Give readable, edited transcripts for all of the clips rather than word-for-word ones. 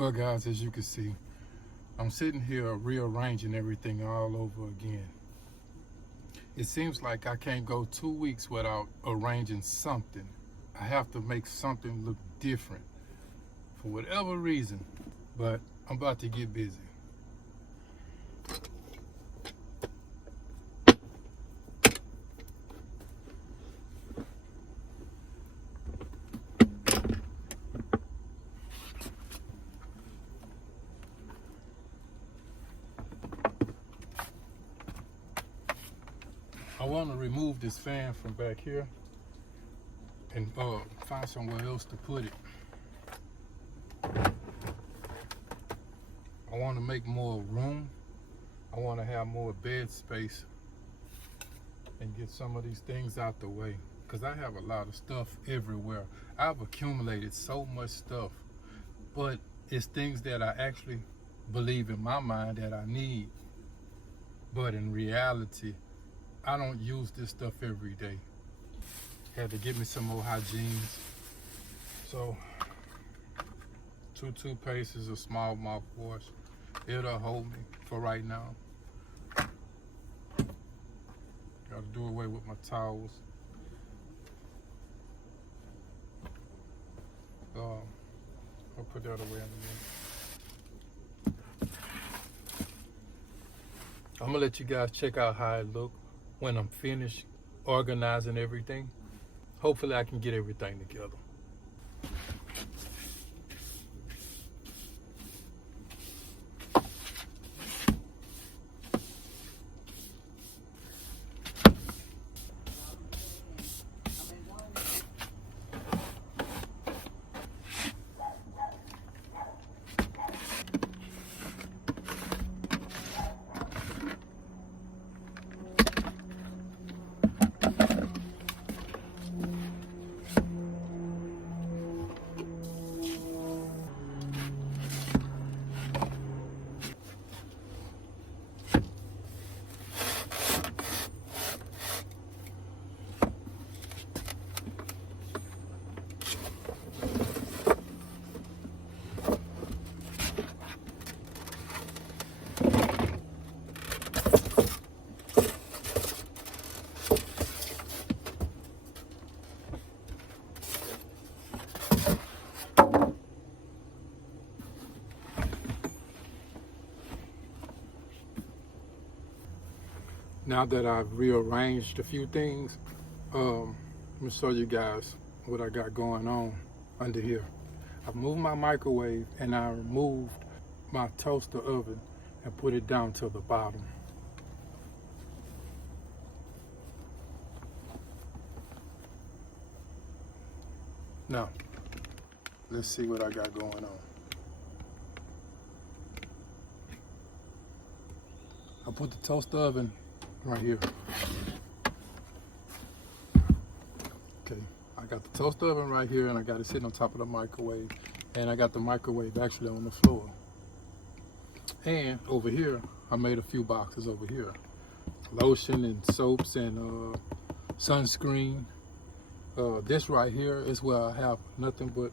Well guys, as you can see, I'm sitting here rearranging everything all over again. It seems like I can't go 2 weeks without arranging something. I have to make something look different for whatever reason, but I'm about to get busy. I want to remove this fan from back here and find somewhere else to put it. I want to make more room. I want to have more bed space and get some of these things out the way, because I have a lot of stuff everywhere. I've accumulated so much stuff, but it's things that I actually believe in my mind that I need, but in reality I don't use this stuff every day. Had to get me some more hygienes. So 2 toothpastes, a small mouthwash. It'll hold me for right now. Gotta do away with my towels. I'll put that away in a minute. I'm gonna let you guys check out how it looks when I'm finished organizing everything. Hopefully I can get everything together. Now that I've rearranged a few things, let me show you guys what I got going on under here. I've moved my microwave and I removed my toaster oven and put it down to the bottom. Now, let's see what I got going on. I put the toaster oven right here. Okay, I got the toaster oven right here and I got it sitting on top of the microwave, and I got the microwave actually on the floor. And over here, I made a few boxes over here. Lotion and soaps and sunscreen. This right here is where I have nothing but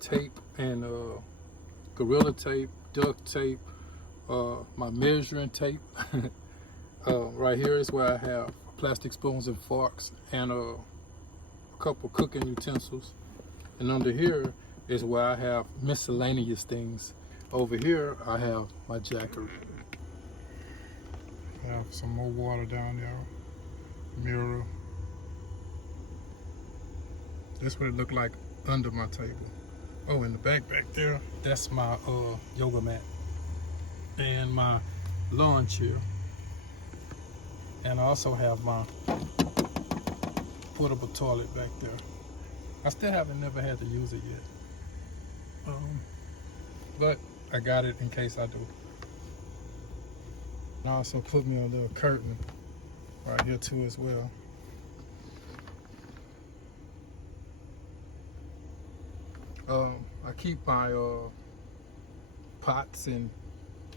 tape and Gorilla tape, duct tape, my measuring tape. Right here is where I have plastic spoons and forks and a couple cooking utensils. And under here is where I have miscellaneous things. Over here I have my jacket. I have some more water down there. Mirror. That's what it looked like under my table. Oh, in the back there, that's my yoga mat and my lawn chair. And I also have my portable toilet back there. I still never had to use it yet. But I got it in case I do. And I also put me a little curtain right here too as well. I keep my pots and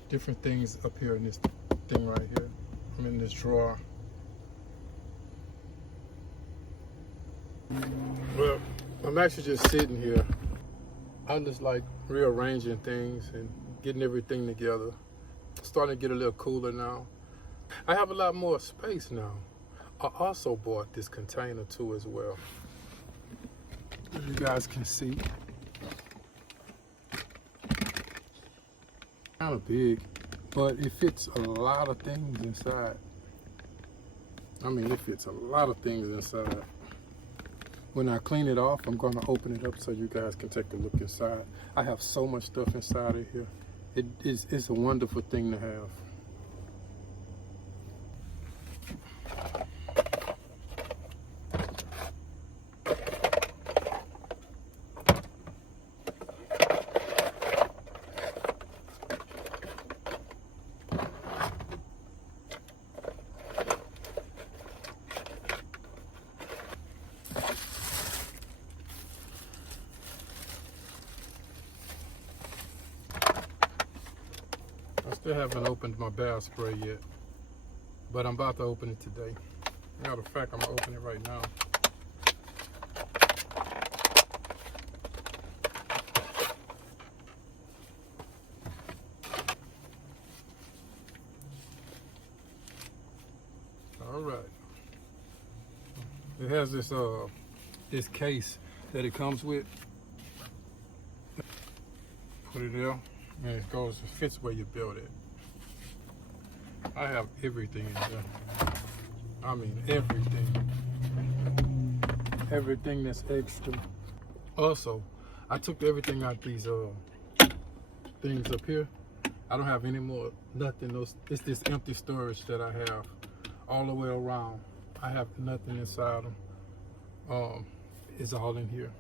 different things up here in this thing right here. I'm in this drawer. Well, I'm actually just sitting here I just like rearranging things and getting everything together. Starting to get a little cooler now. I have a lot more space now. I also bought this container too as well. As you guys can see, kind of big, but it fits a lot of things inside. I mean, it fits a lot of things inside. When I clean it off, I'm going to open it up so you guys can take a look inside. I have so much stuff inside of here. It's a wonderful thing to have. I still haven't opened my bath spray yet, but I'm about to open it today. Matter of fact, I'm gonna open it right now. All right. It has this case that it comes with. Put it there. And it fits where you build it. I have everything in there. I mean, everything. Everything that's extra. Also, I took everything out these things up here. I don't have any more, nothing. It's this empty storage that I have all the way around. I have nothing inside them. It's all in here.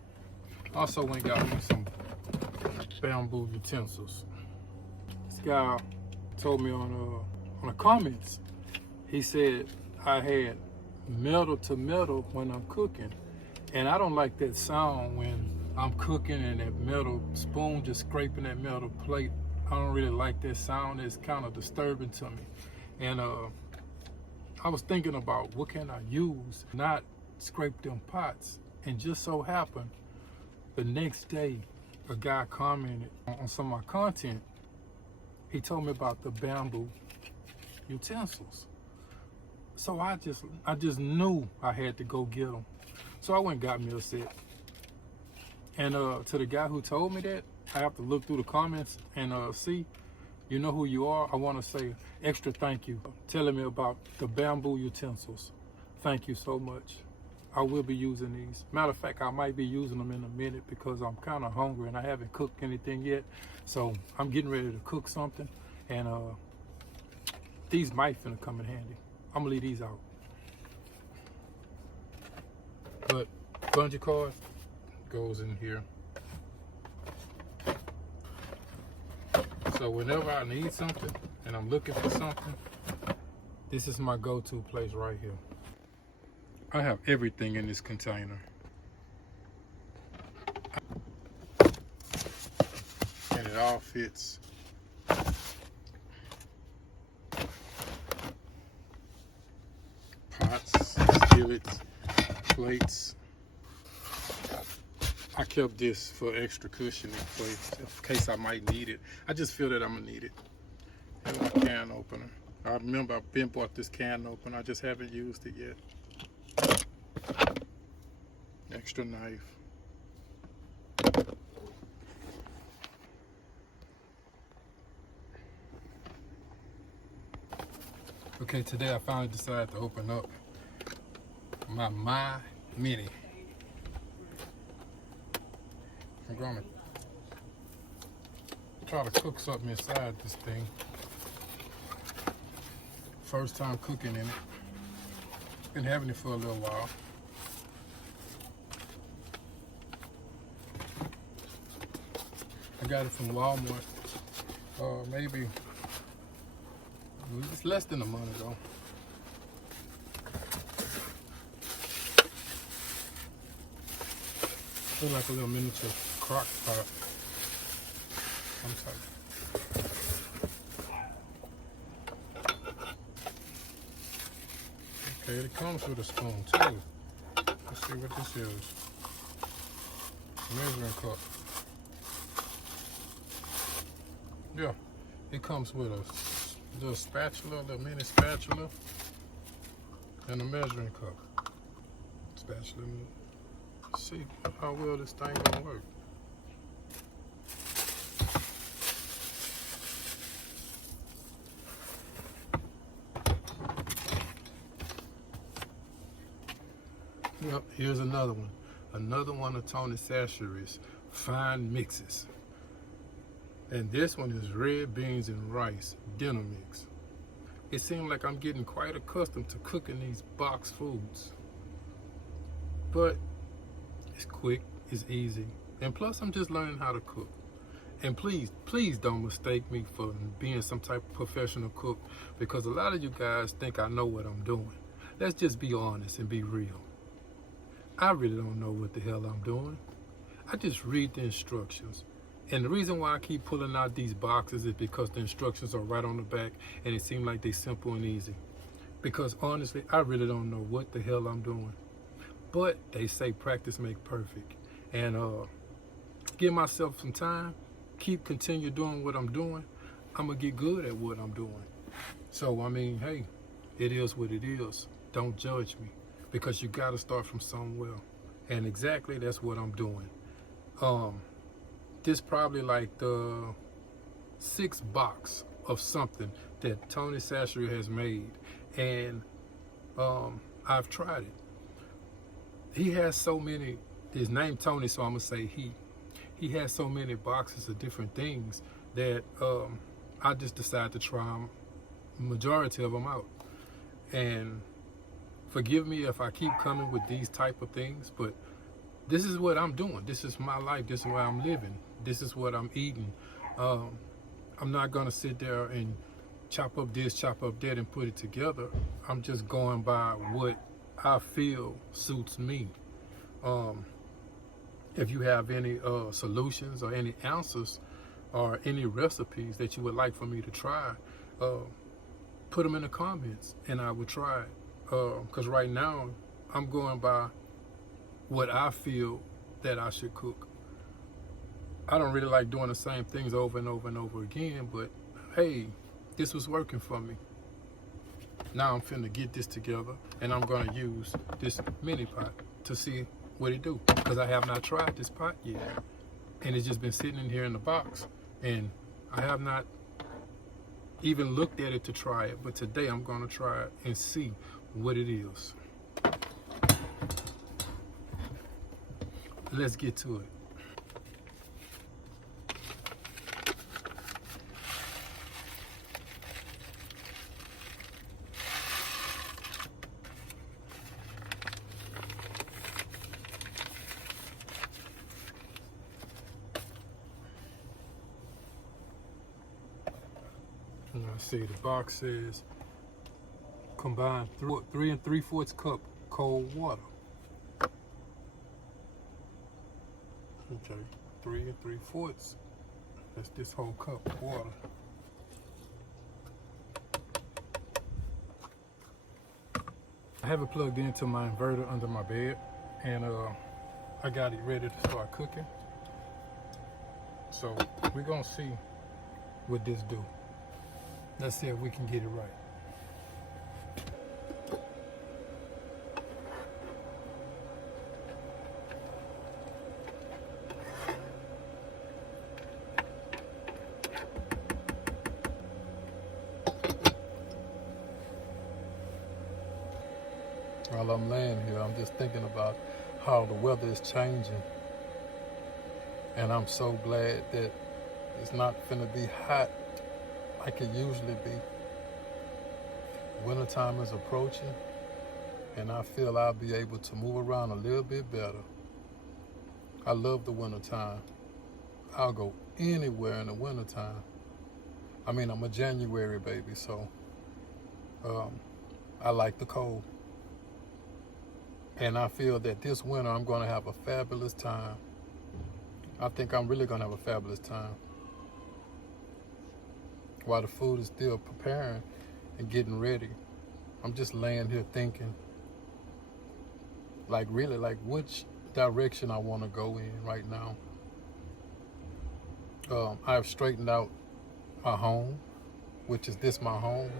Also went and got me some bamboo utensils. This guy told me on the comments, he said I had metal to metal when I'm cooking, and I don't like that sound when I'm cooking and that metal spoon just scraping that metal plate. I don't really like that sound. It's kind of disturbing to me. And I was thinking about what can I use not scrape them pots, and just so happened the next day a guy commented on some of my content. He told me about the bamboo utensils. So I just knew I had to go get them. So I went and got me a set. And to the guy who told me that, I have to look through the comments and see, you know who you are. I want to say extra thank you telling me about the bamboo utensils. Thank you so much. I will be using these. Matter of fact, I might be using them in a minute because I'm kind of hungry and I haven't cooked anything yet. So I'm getting ready to cook something, and these might finna come in handy. I'm gonna leave these out. But bungee cord goes in here. So whenever I need something and I'm looking for something, this is my go-to place right here. I have everything in this container. And it all fits. Pots, skillets, plates. I kept this for extra cushioning in case I might need it. I just feel that I'm gonna need it. And my can opener. I remember I've been bought this can opener. I just haven't used it yet. Extra knife. Okay, today I finally decided to open up my Mini. I'm gonna try to cook something inside this thing. First time cooking in it. Been having it for a little while. I got it from Walmart. Maybe it's less than a month ago. Feel like a little miniature Crockpot. I'm sorry. Okay, it comes with a spoon too. Let's see what this is. Measuring cup. Yeah, it comes with a little spatula, a little mini spatula, and a measuring cup. Spatula. See how well this thing gonna work. Yep, here's another one. Another one of Tony Chachere's fine mixes. And this one is red beans and rice dinner mix. It seems like I'm getting quite accustomed to cooking these box foods. But it's quick, it's easy, and plus I'm just learning how to cook. And please don't mistake me for being some type of professional cook, because a lot of you guys think I know what I'm doing. Let's just be honest and be real. I really don't know what the hell I'm doing. I just read the instructions. And the reason why I keep pulling out these boxes is because the instructions are right on the back and it seems like they're simple and easy. Because honestly, I really don't know what the hell I'm doing. But they say practice makes perfect. And give myself some time, continue doing what I'm doing, I'm gonna get good at what I'm doing. So I mean, hey, it is what it is. Don't judge me, because you gotta start from somewhere. And exactly that's what I'm doing. This probably like the 6th box of something that Tony Chachere has made, and I've tried it. He has so many. His name Tony, so I'm gonna say he. He has so many boxes of different things that I just decided to try majority of them out. And forgive me if I keep coming with these type of things, but this is what I'm doing. This is my life. This is where I'm living. This is what I'm eating. I'm not gonna sit there and chop up this, chop up that, and put it together. I'm just going by what I feel suits me. If you have any solutions or any answers or any recipes that you would like for me to try, put them in the comments and I will try it. Because right now I'm going by what I feel that I should cook. I don't really like doing the same things over and over and over again, but hey, this was working for me. Now I'm finna get this together and I'm gonna use this mini pot to see what it do, because I have not tried this pot yet, and it's just been sitting in here in the box, and I have not even looked at it to try it. But today I'm gonna try it and see what it is. Let's get to it. And I see the box says combine 3 3/4 cup cold water. Okay, 3 3/4. That's this whole cup of water. I have it plugged into my inverter under my bed, and I got it ready to start cooking. So we're gonna see what this do. Let's see if we can get it right. While I'm laying here, I'm just thinking about how the weather is changing. And I'm so glad that it's not gonna be hot like it usually be. Wintertime is approaching, and I feel I'll be able to move around a little bit better. I love the wintertime. I'll go anywhere in the wintertime. I mean, I'm a January baby, so I like the cold. And I feel that this winter I'm gonna have a fabulous time. I think I'm really gonna have a fabulous time. While the food is still preparing and getting ready, I'm just laying here thinking, like really, like which direction I want to go in right now. I've straightened out my home, which is this my home.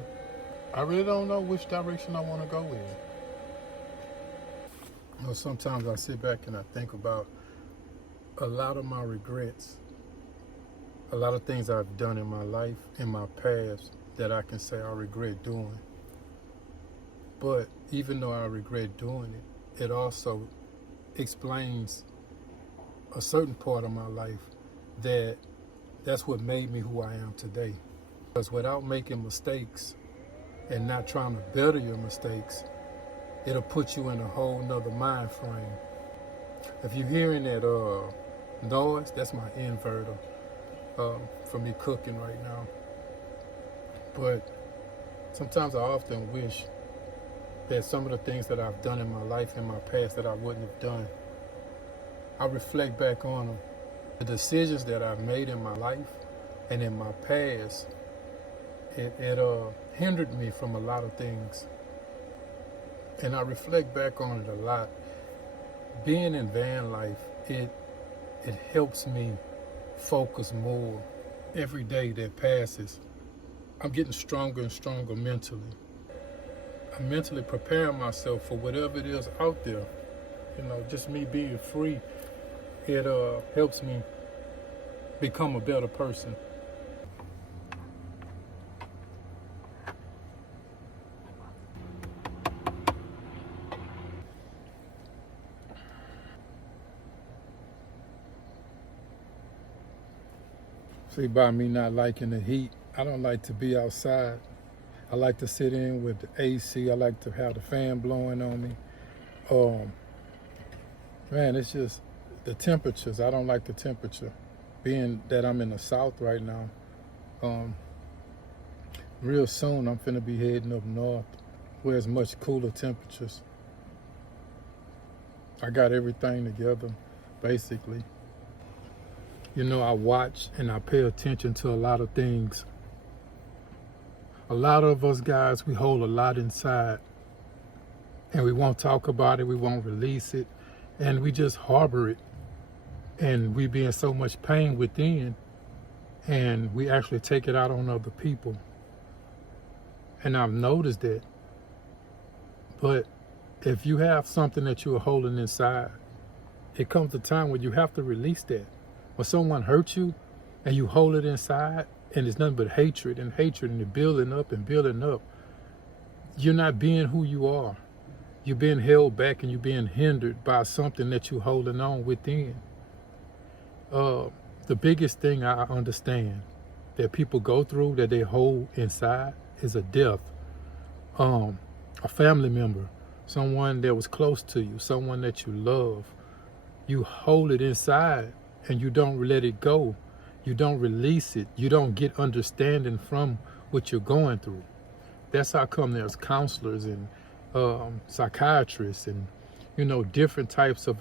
I really don't know which direction I want to go in. You know, sometimes I sit back and I think about a lot of my regrets, a lot of things I've done in my life, in my past, that I can say I regret doing. But even though I regret doing it, it also explains a certain part of my life that's what made me who I am today. Because without making mistakes and not trying to better your mistakes, it'll put you in a whole nother mind frame. If you're hearing that noise, that's my inverter for me cooking right now. But sometimes I often wish that some of the things that I've done in my life, in my past, that I wouldn't have done, I reflect back on them. The decisions that I've made in my life and in my past, it hindered me from a lot of things. And I reflect back on it a lot. Being in van life, it helps me focus more. Every day that passes, I'm getting stronger and stronger mentally. I'm mentally preparing myself for whatever it is out there. You know, just me being free, it helps me become a better person. See, by me not liking the heat, I don't like to be outside. I like to sit in with the AC. I like to have the fan blowing on me. Man, it's just the temperatures. I don't like the temperature. Being that I'm in the South right now, real soon I'm finna be heading up north where it's much cooler temperatures. I got everything together, basically. You know, I watch and I pay attention to a lot of things. A lot of us guys, we hold a lot inside and we won't talk about it, we won't release it, and we just harbor it. And we be in so much pain within, and we actually take it out on other people. And I've noticed that. But if you have something that you're holding inside, it comes a time when you have to release that. When someone hurts you and you hold it inside, and it's nothing but hatred and you're building up and building up, you're not being who you are. You're being held back and you're being hindered by something that you're holding on within. The biggest thing I understand that people go through, that they hold inside, is a death. A family member, someone that was close to you, someone that you love. You hold it inside and you don't let it go. You don't release it. You don't get understanding from what you're going through. That's how come there's counselors and psychiatrists and, you know, different types of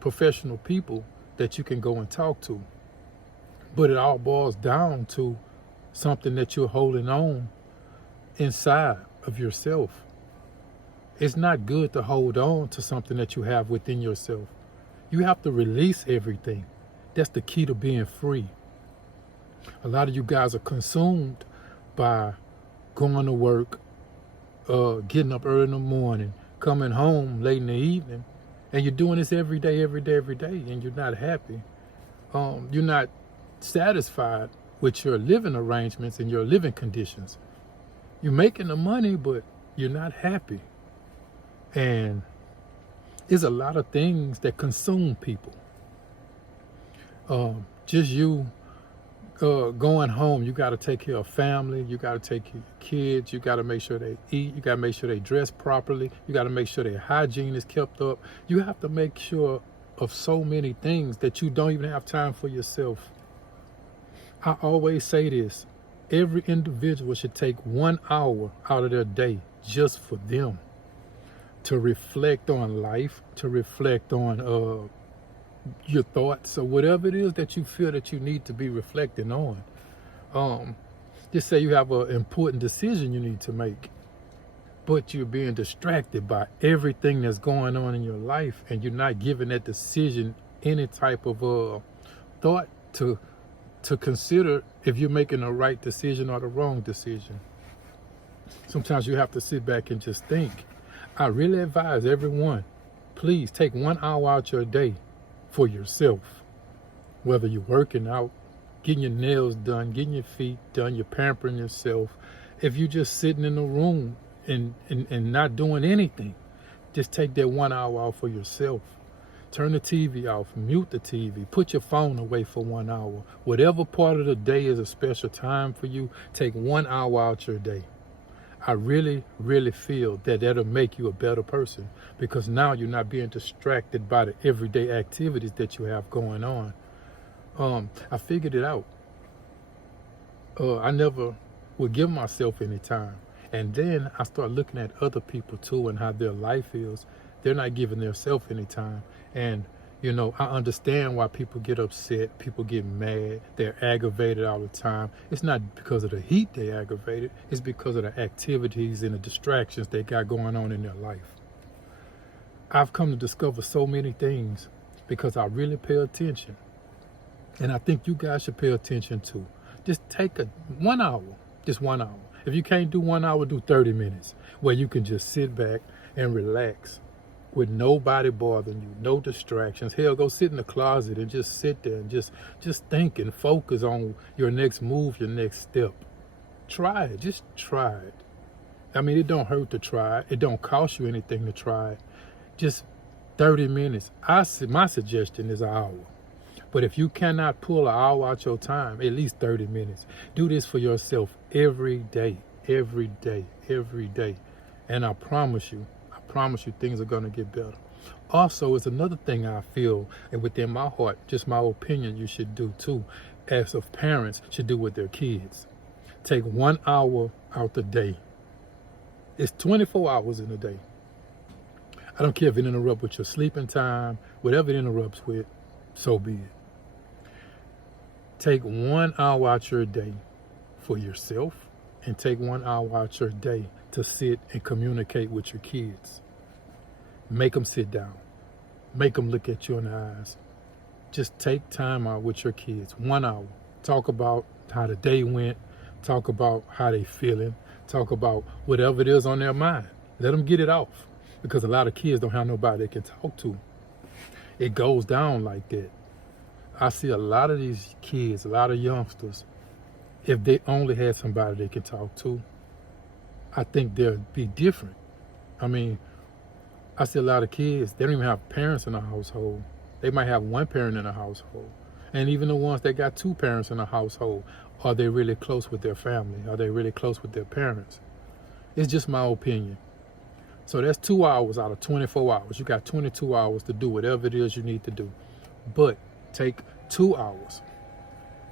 professional people that you can go and talk to. But it all boils down to something that you're holding on inside of yourself. It's not good to hold on to something that you have within yourself. You have to release everything. That's the key to being free. A lot of you guys are consumed by going to work, getting up early in the morning, coming home late in the evening, and you're doing this every day, and you're not happy. You're not satisfied with your living arrangements and your living conditions. You're making the money, but you're not happy. And there's a lot of things that consume people. Just you going home, you got to take care of family, you got to take care of kids, you got to make sure they eat, you got to make sure they dress properly, you got to make sure their hygiene is kept up. You have to make sure of so many things that you don't even have time for yourself. I always say this: every individual should take 1 hour out of their day just for them, to reflect on life, to reflect on your thoughts, or whatever it is that you feel that you need to be reflecting on. Just say you have an important decision you need to make, but you're being distracted by everything that's going on in your life, and you're not giving that decision any type of thought to to consider if you're making the right decision or the wrong decision. Sometimes you have to sit back and just think. I really advise everyone, please take 1 hour out your day for yourself. Whether you're working out, getting your nails done, getting your feet done, you're pampering yourself. If you're just sitting in the room and not doing anything, just take that 1 hour out for yourself. Turn the TV off, mute the TV, put your phone away for 1 hour. Whatever part of the day is a special time for you, take 1 hour out your day. I really, really feel that that'll make you a better person, because now you're not being distracted by the everyday activities that you have going on. I figured it out. I never would give myself any time. And then I start looking at other people too and how their life is. They're not giving themselves any time. And, you know, I understand why people get upset, people get mad, they're aggravated all the time. It's not because of the heat they're aggravated, it's because of the activities and the distractions they got going on in their life. I've come to discover so many things because I really pay attention. And I think you guys should pay attention too. Just take 1 hour, just 1 hour. If you can't do 1 hour, do 30 minutes where you can just sit back and relax with nobody bothering you, no distractions. Hell, go sit in the closet and just sit there and just think and focus on your next move, your next step. Try it, just try it. I mean, it don't hurt to try it. It don't cost you anything to try it. Just 30 minutes. My suggestion is an hour. But if you cannot pull an hour out your time, at least 30 minutes. Do this for yourself every day, every day, every day. And I promise you things are going to get better. Also, it's another thing I feel, and within my heart, just my opinion, you should do too, as of parents should do with their kids. Take 1 hour out the day. It's 24 hours in a day. I don't care if it interrupts with your sleeping time, whatever it interrupts with, so be it. Take 1 hour out your day for yourself, and take 1 hour out your day to sit and communicate with your kids. Make them sit down. Make them look at you in the eyes. Just take time out with your kids, 1 hour. Talk about how the day went. Talk about how they feeling. Talk about whatever it is on their mind. Let them get it off, because a lot of kids don't have nobody they can talk to. It goes down like that. I see a lot of these kids, a lot of youngsters, if they only had somebody they can talk to, I think they'll be different. I mean, I see a lot of kids, they don't even have parents in the household. They might have one parent in the household. And even the ones that got two parents in the household, are they really close with their family? Are they really close with their parents? It's just my opinion. So that's 2 hours out of 24 hours. You got 22 hours to do whatever it is you need to do. But take 2 hours,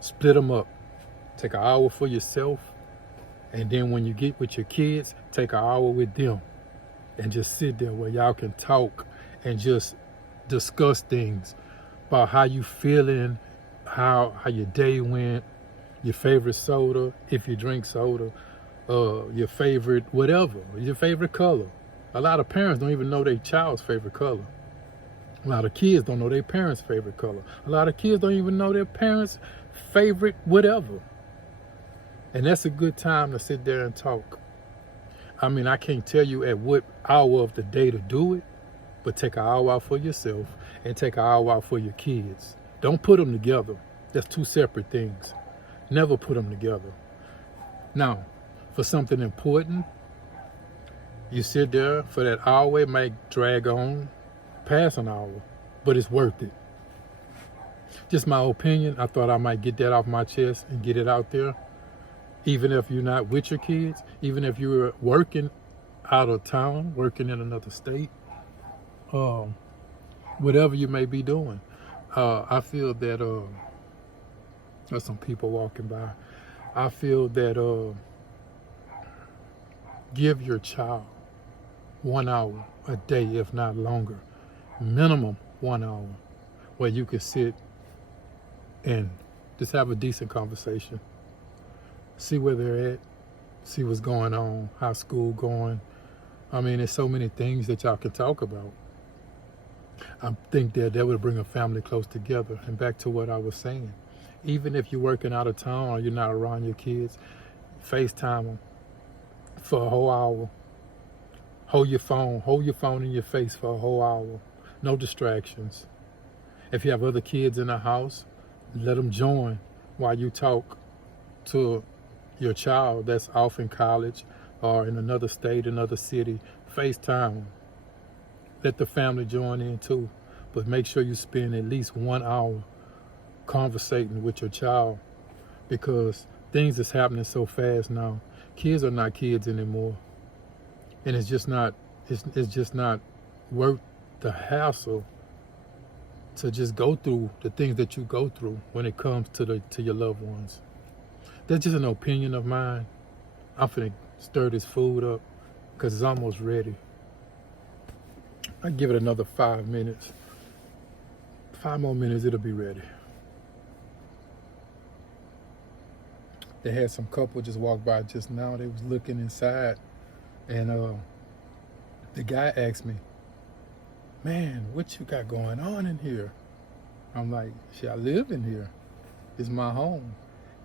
split them up. Take an hour for yourself, and then when you get with your kids, take an hour with them, and just sit there where y'all can talk and just discuss things about how you feeling, how your day went, your favorite soda, if you drink soda, your favorite whatever, your favorite color. A lot of parents don't even know their child's favorite color. A lot of kids don't know their parents' favorite color. A lot of kids don't even know their parents' favorite whatever. And that's a good time to sit there and talk. I mean, I can't tell you at what hour of the day to do it, but take an hour out for yourself and take an hour out for your kids. Don't put them together. That's two separate things. Never put them together. Now, for something important, you sit there for that hour. It might drag on past an hour, but it's worth it. Just my opinion. I thought I might get that off my chest and get it out there. Even if you're not with your kids, even if you're working out of town, working in another state, whatever you may be doing. I feel that, there's some people walking by. I feel that give your child 1 hour a day, if not longer, minimum 1 hour, where you can sit and just have a decent conversation. See where they're at, see what's going on, how school going. I mean, there's so many things that y'all can talk about. I think that would bring a family close together. And back to what I was saying, Even if you're working out of town or you're not around your kids, FaceTime them for a whole hour. Hold your phone in your face for a whole hour. No distractions. If you have other kids in the house, let them join while you talk to your child that's off in college or in another state, another city. FaceTime them. Let the family join in too. But make sure you spend at least 1 hour conversating with your child, because things is happening so fast now. Kids are not kids anymore. And it's just not worth the hassle to just go through the things that you go through when it comes to your loved ones. That's just an opinion of mine. I'm finna stir this food up because it's almost ready. I give it another 5 minutes. 5 more minutes, it'll be ready. They had some couple just walk by just now. They was looking inside, and the guy asked me, "Man, what you got going on in here?" I'm like, "Shit, I live in here. It's my home."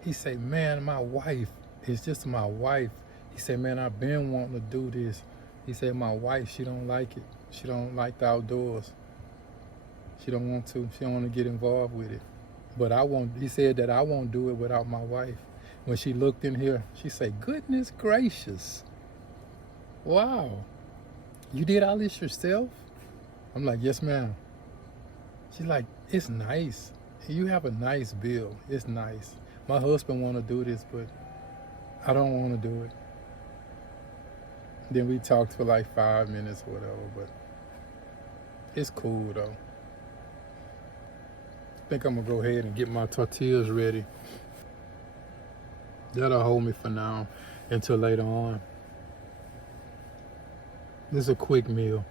He said, "Man, my wife, it's just my wife." He said, "Man, I've been wanting to do this." He said, "My wife, she don't like it. She don't like the outdoors. She don't want to. She don't want to get involved with it. But I won't." He said that I won't do it without my wife. When she looked in here, she said, "Goodness gracious. Wow. You did all this yourself?" I'm like, "Yes, ma'am." She's like, "It's nice. You have a nice bill. It's nice. My husband want to do this, but I don't want to do it." Then we talked for like 5 minutes or whatever, but it's cool though. I think I'm gonna go ahead and get my tortillas ready. That'll hold me for now until later on. This is a quick meal,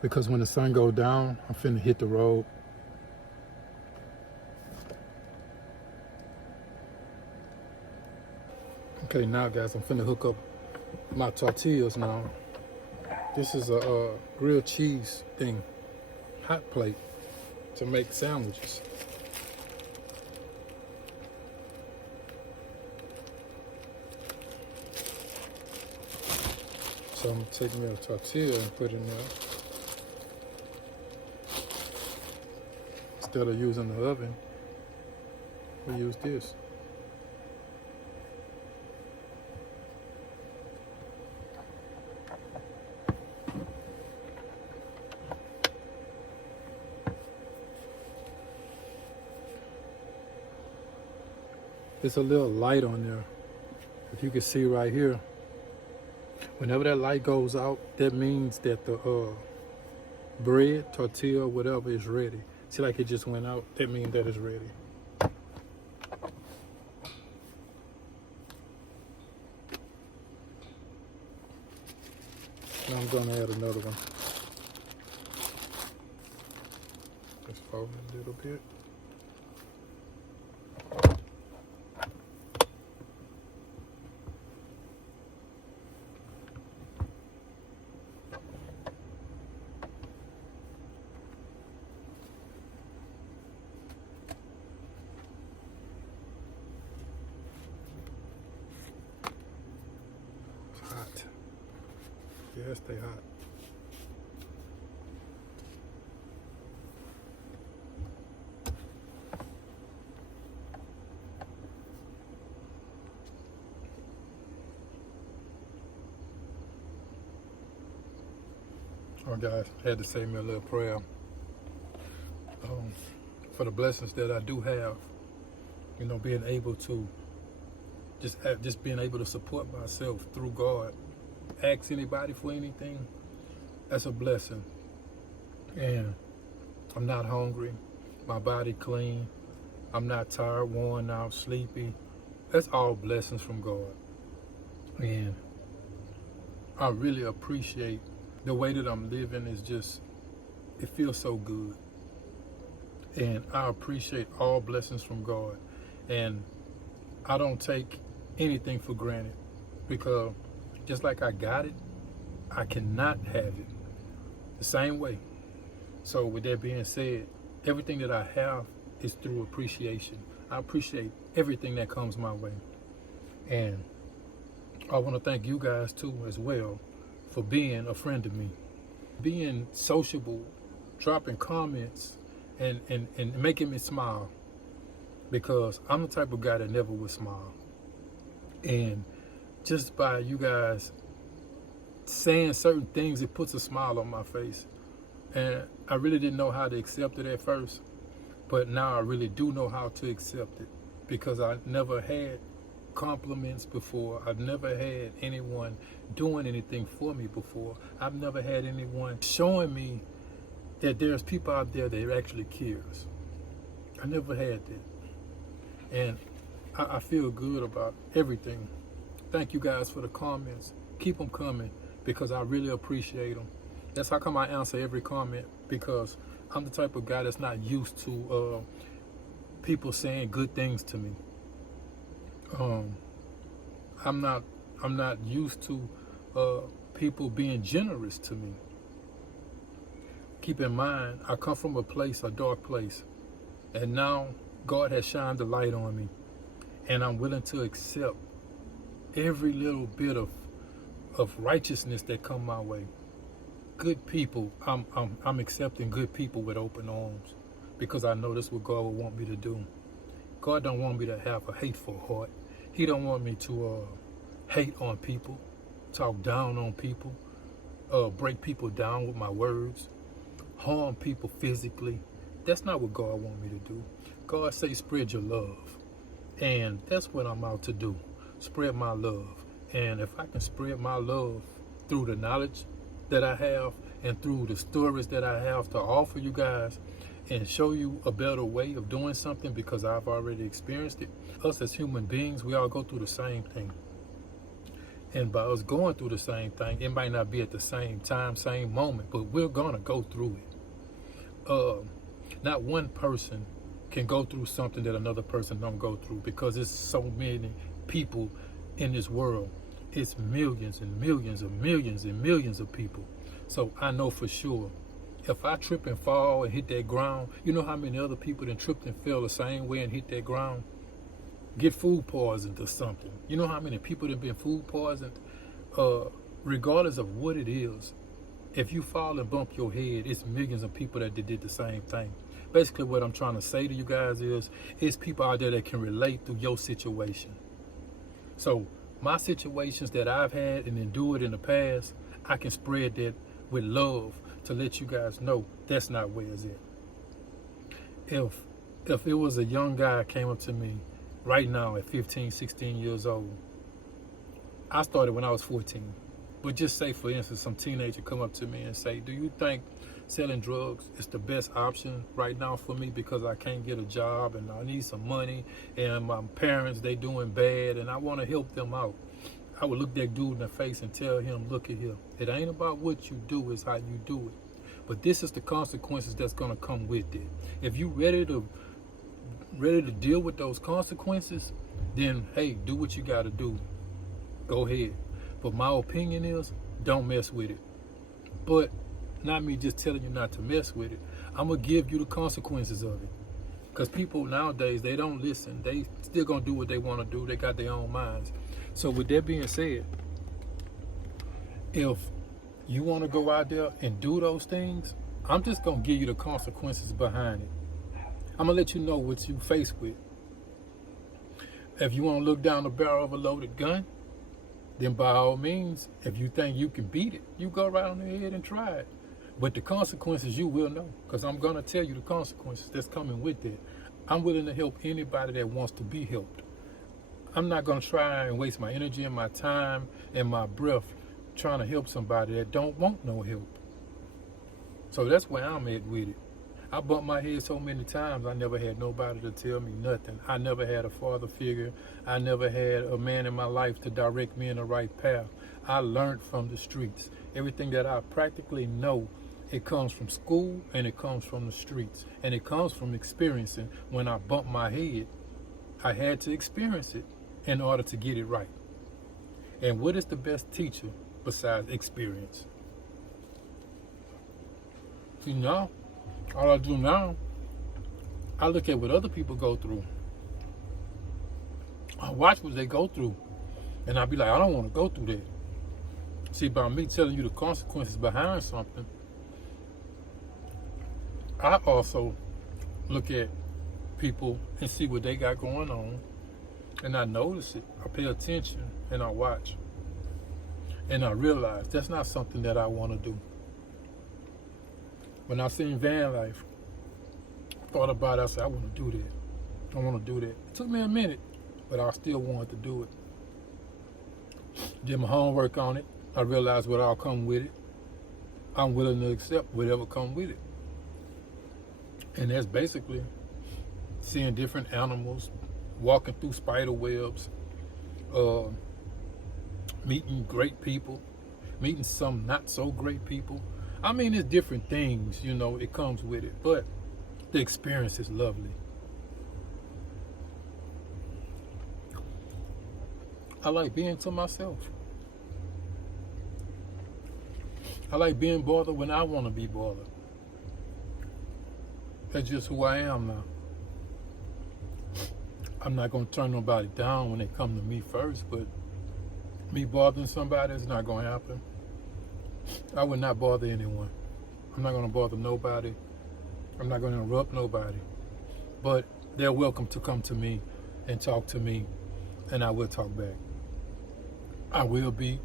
because when the sun goes down, I'm finna hit the road. Okay, now guys, I'm finna hook up my tortillas now. This is a grilled cheese thing, hot plate to make sandwiches. So I'm gonna take me a tortilla and put it in there. Instead of using the oven, we use this. There's a little light on there. If you can see right here, whenever that light goes out, that means that the bread, tortilla, whatever is ready. See, like it just went out, that means that it's ready. Now I'm gonna add another one. Just fold it a little bit. Hot. Yeah, stay hot. Oh guys, I had to say me a little prayer for the blessings that I do have. You know, being able to just being able to support myself through God. Ask anybody for anything, that's a blessing. And I'm not hungry, my body clean, I'm not tired, worn out, sleepy. That's all blessings from God. And I really appreciate the way that I'm living. Is just, it feels so good. And I appreciate all blessings from God. And I don't take anything for granted, because just like I got it, I cannot have it the same way. So with that being said, everything that I have is through appreciation. I appreciate everything that comes my way. And I want to thank you guys too as well for being a friend to me. Being sociable, dropping comments, and making me smile. Because I'm the type of guy that never would smile. And just by you guys saying certain things, it puts a smile on my face. And I really didn't know how to accept it at first, but now I really do know how to accept it, because I never had compliments before. I've never had anyone doing anything for me before. I've never had anyone showing me that there's people out there that actually cares. I never had that. And I feel good about everything. Thank you guys for the comments. Keep them coming, because I really appreciate them. That's how come I answer every comment, because I'm the type of guy that's not used to people saying good things to me. I'm not used to people being generous to me. Keep in mind, I come from a dark place, and now God has shined the light on me, and I'm willing to accept every little bit of righteousness that come my way. Good people, I'm accepting good people with open arms, because I know that's what God would want me to do. God don't want me to have a hateful heart. He don't want me to hate on people, talk down on people, break people down with my words, harm people physically. That's not what God wants me to do. God say spread your love, and that's what I'm out to do. Spread my love. And if I can spread my love through the knowledge that I have and through the stories that I have to offer you guys, and show you a better way of doing something, because I've already experienced it. Us as human beings, we all go through the same thing. And by us going through the same thing, it might not be at the same time, same moment, but we're gonna go through it. Not one person can go through something that another person don't go through, because it's so many people in this world. It's millions and millions of millions and millions of people. So I know for sure, if I trip and fall and hit that ground, you know how many other people that tripped and fell the same way and hit that ground? Get food poisoned or something. You know how many people that have been food poisoned? Regardless of what it is, if you fall and bump your head, it's millions of people that did the same thing. Basically what I'm trying to say to you guys is, it's people out there that can relate through your situation. So my situations that I've had and endured in the past, I can spread that with love to let you guys know that's not where it's at. If it was a young guy came up to me right now at 15, 16 years old, I started when I was 14. But just say, for instance, some teenager come up to me and say, do you think selling drugs is the best option right now for me, because I can't get a job and I need some money and my parents, they doing bad and I want to help them out? I would look that dude in the face and tell him, look at here, it ain't about what you do, it's how you do it. But this is the consequences that's going to come with it. If you ready to deal with those consequences, then hey, do what you got to do. Go ahead. But my opinion is, don't mess with it. But not me just telling you not to mess with it. I'm going to give you the consequences of it. Because people nowadays, they don't listen. They still going to do what they want to do. They got their own minds. So with that being said, if you want to go out there and do those things, I'm just going to give you the consequences behind it. I'm going to let you know what you face with. If you want to look down the barrel of a loaded gun, then by all means, if you think you can beat it, you go right on ahead and try it. But the consequences you will know, because I'm going to tell you the consequences that's coming with it. I'm willing to help anybody that wants to be helped. I'm not going to try and waste my energy and my time and my breath trying to help somebody that don't want no help. So that's where I'm at with it. I bumped my head so many times, I never had nobody to tell me nothing. I never had a father figure. I never had a man in my life to direct me in the right path. I learned from the streets. Everything that I practically know, it comes from school and it comes from the streets. And it comes from experiencing. When I bumped my head, I had to experience it in order to get it right. And what is the best teacher besides experience? You know, all I do now I look at what other people go through. I watch what they go through, and I be like, I don't want to go through that. See, by me telling you the consequences behind something, I also look at people and see what they got going on, and I notice it. I pay attention and I watch, and I realize that's not something that I want to do. When I seen van life, I thought about it. I said, I want to do that. I want to do that. It took me a minute, but I still wanted to do it. Did my homework on it. I realized what all come with it. I'm willing to accept whatever come with it. And that's basically seeing different animals, walking through spider webs, meeting great people, meeting some not so great people. I mean, it's different things, you know, it comes with it, but the experience is lovely. I like being to myself. I like being bothered when I want to be bothered. That's just who I am now. I'm not going to turn nobody down when they come to me first, but me bothering somebody is not going to happen. I would not bother anyone. I'm not going to bother nobody. I'm not going to interrupt nobody. But they're welcome to come to me and talk to me, and I will talk back. I will be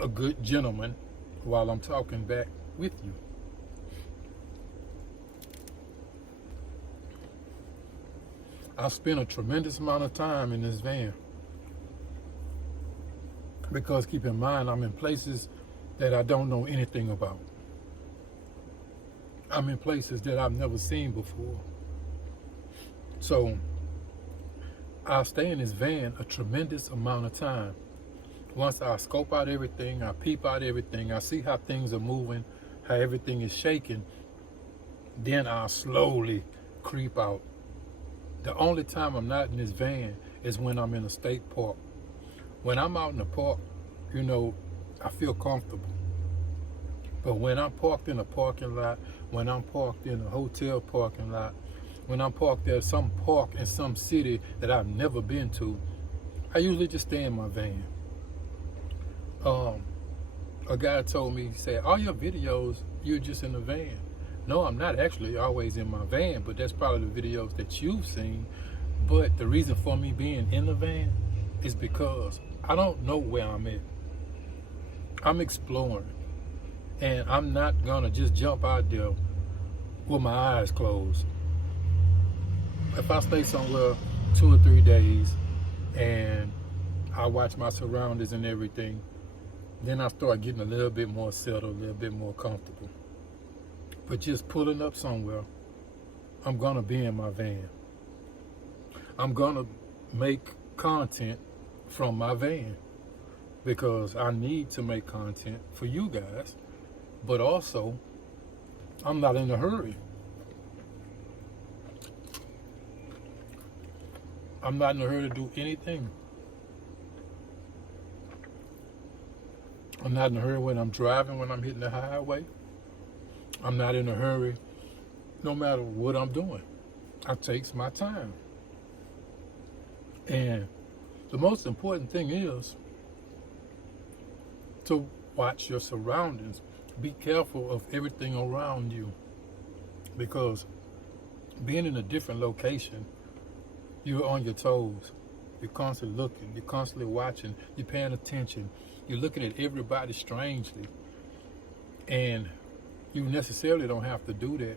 a good gentleman while I'm talking back with you. I spent a tremendous amount of time in this van because keep in mind, I'm in places that I don't know anything about. I'm in places that I've never seen before. So I stay in this van a tremendous amount of time. Once I scope out everything, I peep out everything, I see how things are moving, how everything is shaking, then I'll slowly creep out. The only time I'm not in this van is when I'm in a state park. When I'm out in the park, you know, I feel comfortable. But when I'm parked in a parking lot, when I'm parked in a hotel parking lot, when I'm parked at some park in some city that I've never been to, I usually just stay in my van. A guy told me, he said, all your videos, you're just in the van. No, I'm not actually always in my van, but that's probably the videos that you've seen. But the reason for me being in the van is because I don't know where I'm at. I'm exploring. And I'm not gonna just jump out there with my eyes closed. If I stay somewhere 2 or 3 days and I watch my surroundings and everything, then I start getting a little bit more settled, a little bit more comfortable. But just pulling up somewhere, I'm gonna be in my van. I'm gonna make content from my van because I need to make content for you guys, but also I'm not in a hurry. I'm not in a hurry to do anything. I'm not in a hurry when I'm driving, when I'm hitting the highway. I'm not in a hurry no matter what I'm doing. I takes my time. And the most important thing is to watch your surroundings. Be careful of everything around you, because being in a different location, you're on your toes. You're constantly looking, you're constantly watching, you're paying attention, you're looking at everybody strangely. And you necessarily don't have to do that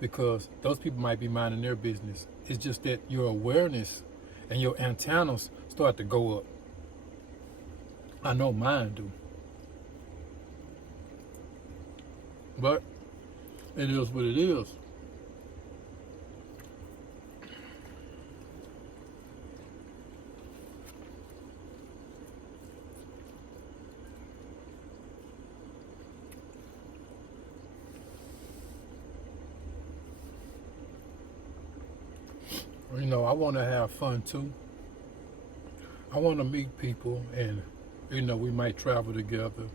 because those people might be minding their business. It's just that your awareness and your antennas start to go up. I know mine do. But it is what it is. You know, I want to have fun too. I want to meet people and, you know, we might travel together.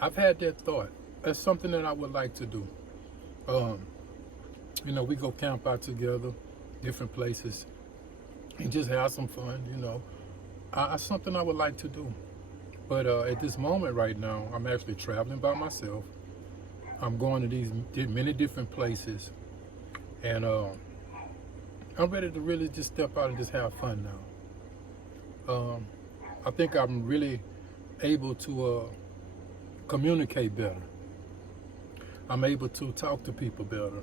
I've had that thought. That's something that I would like to do. You know, we go camp out together. different places, and just have some fun, you know. Something I would like to do. But at this moment right now, I'm actually traveling by myself. I'm going to these many different places, and I'm ready to really just step out and just have fun now. I think I'm really able to communicate better. I'm able to talk to people better.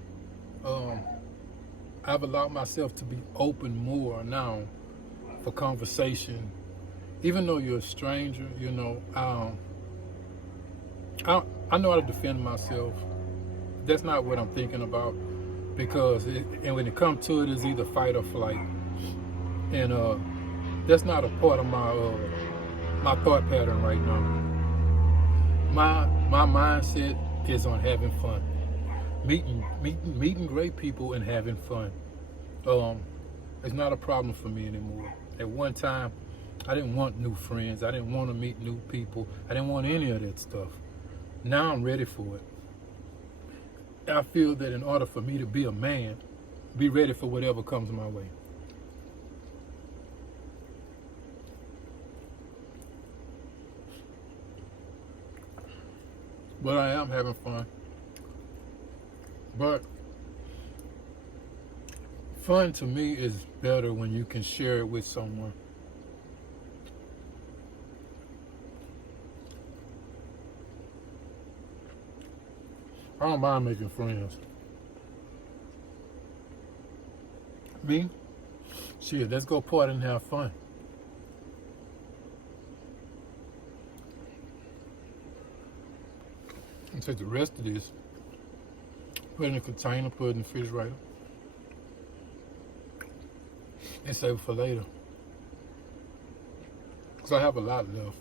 I've allowed myself to be open more now for conversation. Even though you're a stranger, you know, I know how to defend myself. That's not what I'm thinking about, because and when it comes to it, it's either fight or flight, and that's not a part of my thought pattern right now. My mindset is on having fun, meeting great people and having fun. It's not a problem for me anymore. At one time, I didn't want new friends. I didn't want to meet new people. I didn't want any of that stuff. Now I'm ready for it. I feel that in order for me to be a man, be ready for whatever comes my way. But I am having fun. But fun to me is better when you can share it with someone. I don't mind making friends. Me? Shit, let's go party and have fun. And take the rest of this, put it in a container, put it in the refrigerator, and save it for later. Because I have a lot left.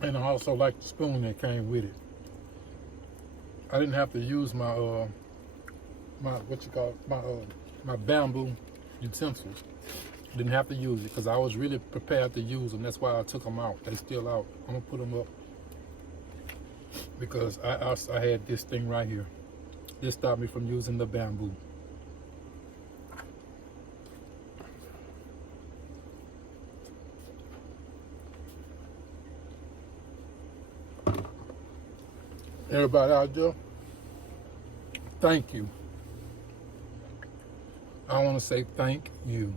And I also like the spoon that came with it. I didn't have to use my my bamboo utensils. Didn't have to use it because I was really prepared to use them. That's why I took them out. They still out. I'm gonna put them up because I had this thing right here. This stopped me from using the bamboo. Everybody out there, thank you. I want to say thank you.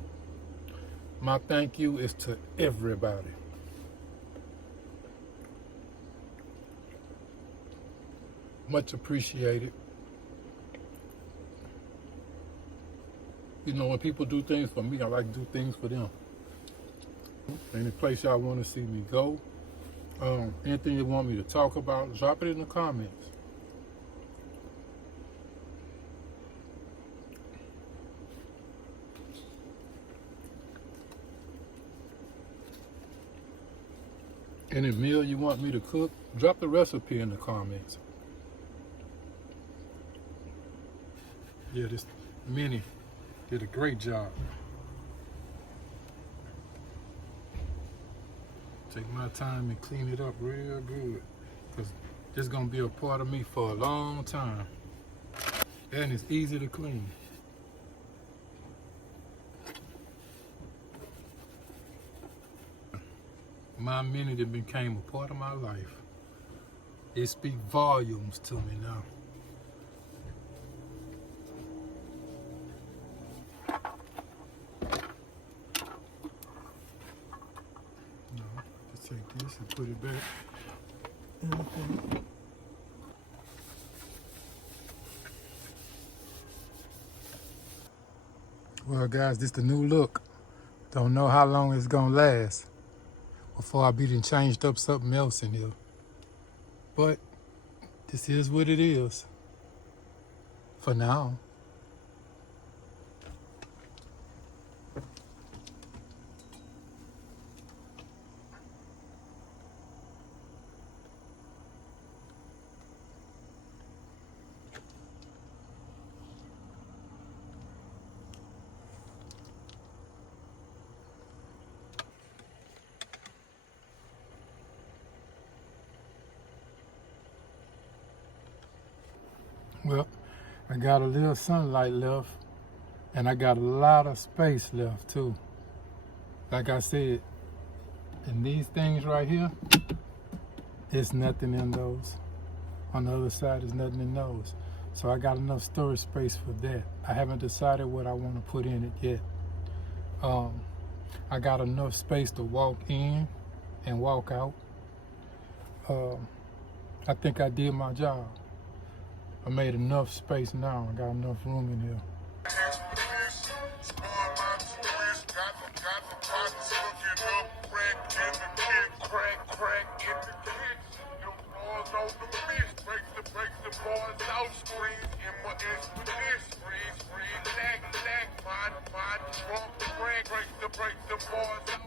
My thank you is to everybody. Much appreciated. You know, when people do things for me, I like to do things for them. Any place y'all want to see me go, anything you want me to talk about, drop it in the comments. Any meal you want me to cook, drop the recipe in the comments. Yeah, this Minnie did a great job. Take my time and clean it up real good, because this is going to be a part of me for a long time. And it's easy to clean. My Minnie that became a part of my life. It speaks volumes to me now. Take this and put it back. Well, guys, this is the new look. Don't know how long it's gonna last before I be done changed up something else in here. But this is what it is for now. Well, I got a little sunlight left, and I got a lot of space left too. Like I said, in these things right here, there's nothing in those. On the other side, there's nothing in those. So I got enough storage space for that. I haven't decided what I want to put in it yet. I got enough space to walk in and walk out. I think I did my job. I made enough space now. I got enough room in here. Break the bars out.